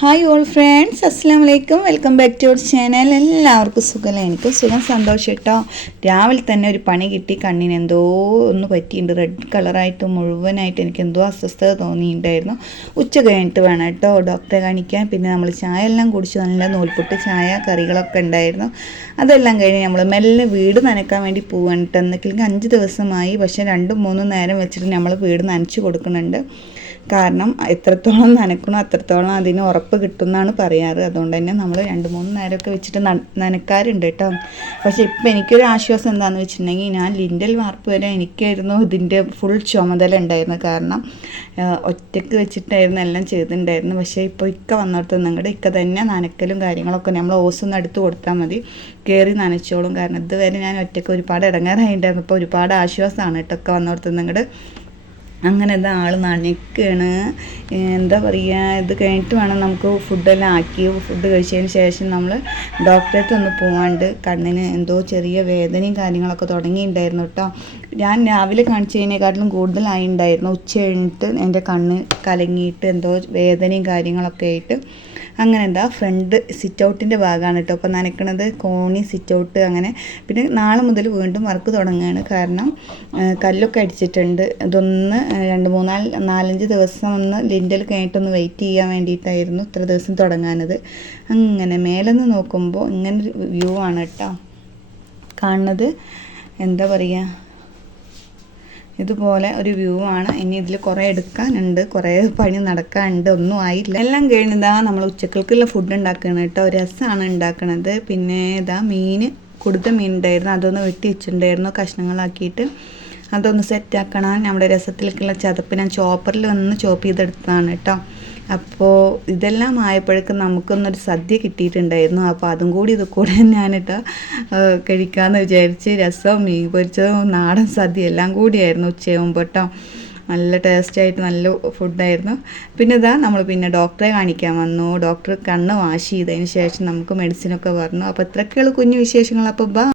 Hi all friends അസ്സാം വലൈക്കും welcome back to our channel എല്ലാവർക്കും സുഖമല്ല എനിക്ക് സുഖം സന്തോഷം കേട്ടോ രാവിലെ തന്നെ ഒരു പണി കിട്ടി. കണ്ണിന് എന്തോ ഒന്ന് പറ്റിയിട്ടുണ്ട്. റെഡ് കളറായിട്ട് മുഴുവനായിട്ട് എനിക്ക് എന്തോ അസ്വസ്ഥത തോന്നിയിട്ടുണ്ടായിരുന്നു. ഉച്ച കഴിഞ്ഞിട്ട് വേണം കേട്ടോ ഡോക്ടറെ കാണിക്കാൻ. പിന്നെ നമ്മൾ ചായ എല്ലാം കുടിച്ച് നല്ല നൂൽപുട്ട് ചായ കറികളൊക്കെ ഉണ്ടായിരുന്നു. അതെല്ലാം കഴിഞ്ഞ് നമ്മൾ മെല്ലെ വീട് നനയ്ക്കാൻ വേണ്ടി പോവാൻ കേട്ടോ എന്നൊക്കെ അഞ്ച് ദിവസമായി. പക്ഷേ രണ്ടും മൂന്നും നേരം വെച്ചിട്ട് നമ്മൾ വീട് നനച്ച് കൊടുക്കുന്നുണ്ട്. കാരണം എത്രത്തോളം നനക്കണോ അത്രത്തോളം അതിന് ഉറപ്പ് കിട്ടുമെന്നാണ് പറയാറ്. അതുകൊണ്ട് തന്നെ നമ്മൾ രണ്ട് മൂന്ന് നേരമൊക്കെ വെച്ചിട്ട് നനക്കാറുണ്ട് കേട്ടോ. പക്ഷേ ഇപ്പം എനിക്കൊരു ആശ്വാസം എന്താണെന്ന് വെച്ചിട്ടുണ്ടെങ്കിൽ ഞാൻ ലിൻഡൽ വാർപ്പ് വരെ എനിക്കായിരുന്നു ഇതിന്റെ ഫുൾ ചുമതല ഉണ്ടായിരുന്നു. കാരണം ഒറ്റയ്ക്ക് വെച്ചിട്ടായിരുന്നു എല്ലാം ചെയ്തിട്ടുണ്ടായിരുന്നു. പക്ഷേ ഇപ്പോൾ ഇക്ക വന്നിടത്ത് നിങ്ങളുടെ ഇക്ക തന്നെ നനക്കലും കാര്യങ്ങളൊക്കെ നമ്മൾ ഓസൊന്ന് എടുത്ത് കൊടുത്താൽ മതി. കയറി നനച്ചോളും. കാരണം ഇതുവരെ ഞാൻ ഒറ്റയ്ക്ക് ഒരുപാട് ഇടങ്ങാറായിട്ടുണ്ടായിരുന്നു. ഇപ്പോൾ ഒരുപാട് ആശ്വാസമാണ് കേട്ടോ ഒക്കെ വന്നിടത്ത് നിങ്ങളുടെ അങ്ങനെ ഇത് ആൾ നനയ്ക്കാണ്. എന്താ പറയുക ഇത് കഴിഞ്ഞിട്ട് വേണം നമുക്ക് ഫുഡെല്ലാം ആക്കി. ഫുഡ് കഴിച്ചതിന് ശേഷം നമ്മൾ ഡോക്ടറേറ്റ് ഒന്ന് പോകാണ്ട് കണ്ണിന് എന്തോ ചെറിയ വേദനയും കാര്യങ്ങളൊക്കെ തുടങ്ങിയിട്ടുണ്ടായിരുന്നു കേട്ടോ ഞാൻ രാവിലെ കാണിച്ചതിനേക്കാട്ടിലും കൂടുതലായി ഉണ്ടായിരുന്നു ഉച്ച കഴിഞ്ഞിട്ട് എന്റെ കണ്ണ് കലങ്ങിയിട്ട് എന്തോ വേദനയും കാര്യങ്ങളൊക്കെ ആയിട്ട് അങ്ങനെ എന്താ ഫ്രണ്ട് സിറ്റ് ഔട്ടിന്റെ ഭാഗമാണ് കേട്ടോ അപ്പോൾ നനയ്ക്കണത് കോണി സിറ്റ് ഔട്ട് അങ്ങനെ. പിന്നെ നാളെ മുതൽ വീണ്ടും വർക്ക് തുടങ്ങുകയാണ്. കാരണം കല്ലൊക്കെ അടിച്ചിട്ടുണ്ട്. ഇതൊന്ന് രണ്ട് മൂന്നാൽ നാലഞ്ച് ദിവസം ഒന്ന് ലിൻഡൽ കഴിഞ്ഞിട്ടൊന്ന് വെയിറ്റ് ചെയ്യാൻ വേണ്ടിയിട്ടായിരുന്നു ഇത്ര ദിവസം തുടങ്ങാനത്. അങ്ങനെ മേലെ നിന്ന് നോക്കുമ്പോൾ ഇങ്ങനെ വ്യൂ ആണ് കേട്ടോ. കാണുന്നത് എന്താ പറയുക ഇതുപോലെ ഒരു വ്യൂ ആണ്. ഇനി ഇതിൽ കുറേ എടുക്കാനുണ്ട് കുറേ പണി നടക്കാനുണ്ട് ഒന്നും ആയില്ല. എല്ലാം കഴിഞ്ഞതാ നമ്മൾ ഉച്ചക്കൾക്കുള്ള ഫുഡ് ഉണ്ടാക്കണം കേട്ടോ. രസമാണ് ഉണ്ടാക്കണത്. പിന്നെ ഇതാ മീൻ കൊടുത്ത മീൻ ഉണ്ടായിരുന്നു. അതൊന്ന് വെട്ടി വെച്ചിട്ടുണ്ടായിരുന്നു. കഷ്ണങ്ങളാക്കിയിട്ട്. അതൊന്ന് സെറ്റാക്കണം നമ്മുടെ രസത്തിലേക്കുള്ള ചതപ്പ് ഞാൻ ചോപ്പറിൽ ഒന്ന് ചോപ്പ് ചെയ്തെടുത്തതാണ് കേട്ടോ അപ്പോൾ ഇതെല്ലാം ആയപ്പോഴേക്കും നമുക്കൊന്നൊരു സദ്യ കിട്ടിയിട്ടുണ്ടായിരുന്നു. അപ്പോൾ അതും കൂടി ഇത് കൂടെ ഞാനിട്ട് കഴിക്കാമെന്ന് വിചാരിച്ച് രസവും മീൻ പൊരിച്ചതും നാടൻ സദ്യ എല്ലാം കൂടിയായിരുന്നു ഉച്ചയാകുമ്പോൾ കേട്ടോ നല്ല ടേസ്റ്റായിട്ട് നല്ല ഫുഡായിരുന്നു പിന്നെ ഇതാ നമ്മൾ പിന്നെ ഡോക്ടറെ കാണിക്കാൻ വന്നു. ഡോക്ടർ കണ്ണ് വാഷ് ചെയ്തതിന് ശേഷം നമുക്ക് മെഡിസിനൊക്കെ പറഞ്ഞു. അപ്പോൾ ഇത്രയൊക്കെയുള്ള കുഞ്ഞു വിശേഷങ്ങൾ. അപ്പോൾ ബാ